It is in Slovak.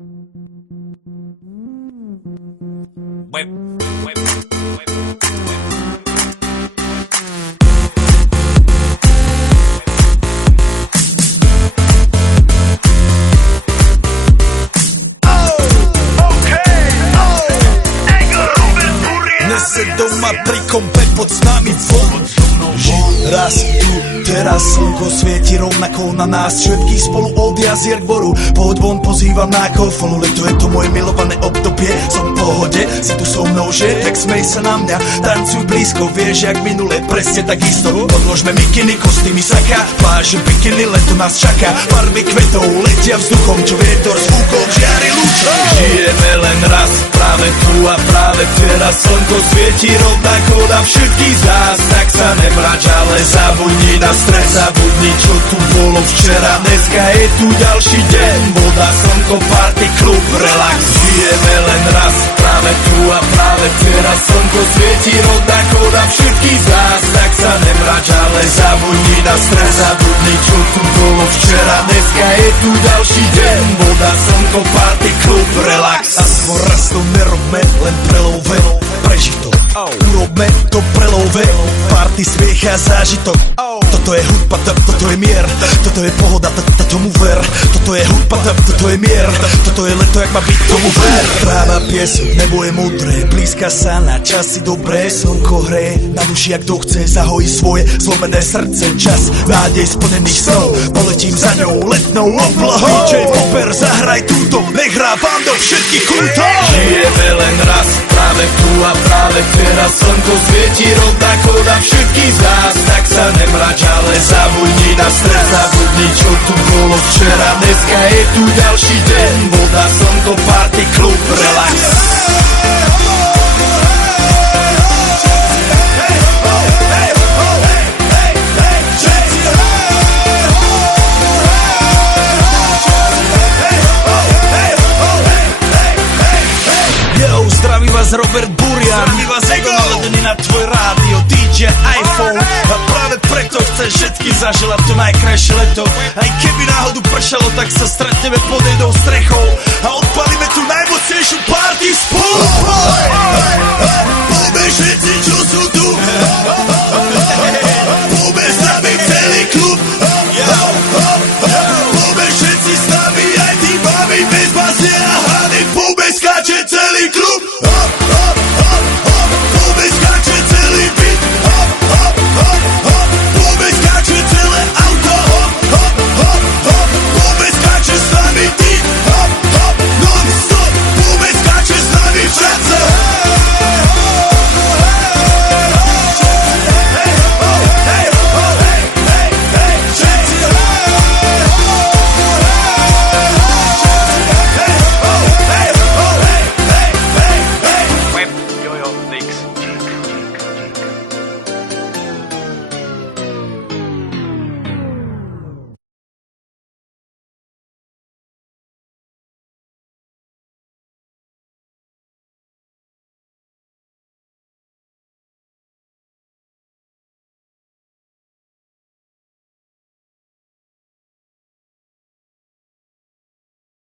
Nese doma pri kompe pod s nami von. Raz tu, teraz slnko svieti rovnako na nás. Všetky spolu od jazier k boru. Pohoď von, pozývam na kofolu. Leto je to moje milované obdobie. Som v pohode, si tu so mnou, že? Tak smej sa na mňa, tancuj blízko. Vieš, jak minule, presne tak isto. Podložme mikiny, kostýmy saka. Pláže, bikiny, leto nás čaká. Farby kvetov letia vzduchom, čo vietor s fúkom žiari lúčom. Žijeme len raz, práve tu a práve teraz. Slnko svieti rovnako na všetkých z nás. Tak sa nemrač, ale zabudni na stres. Zabudni, čo tu bolo včera. Dneska je tu ďalší deň. Voda, slnko, party, klub, relax. Žijeme len raz, práve tu a práve teraz. Slnko svieti rovnako na všetkých z nás. Tak sa nemrač, ale zabudni na stres. Zabudni, čo tu bolo včera. Dneska je tu ďalší deň. Voda, slnko, party, klub, relax. Aspoň raz to nerobme, len prelove. Prežitok, urobme to prelove. Party, smiech a zážitok. Toto je hudba, toto je mier. Toto je pohoda, tomu ver. Toto je hudba, toto je mier. Toto je leto, jak má byť, tomu ver. Tráva, piesok, nebo je modré. Blízka sa na časy dobré. Slnko hreje na duši, jak to chce. Zahojí svoje zlomené srdce. Čas nádej splnených snov. Poletím za ňou letnou oblohou. DJ Popper, zahraj túto. Nech hrá vám do všetkých kútov. Žijeme len raz, práve tu a práve teraz. Slnko svieti rovnako na všetkých z nás. Tak sa nemrač, ale zabudni na stres. Zabudni, čo tu bolo včera. Dneska je tu ďalší deň. Voda, slnko, party, klub, relax. Zdraví vás Robert Burian. Zdraví vás Ego naladený na tvoj rádio DJ iPhone. A práve preto chcem všetky zaželať to najkrajšie leto. Aj keby náhodu pršalo, tak sa stretneme pod jednou strechou.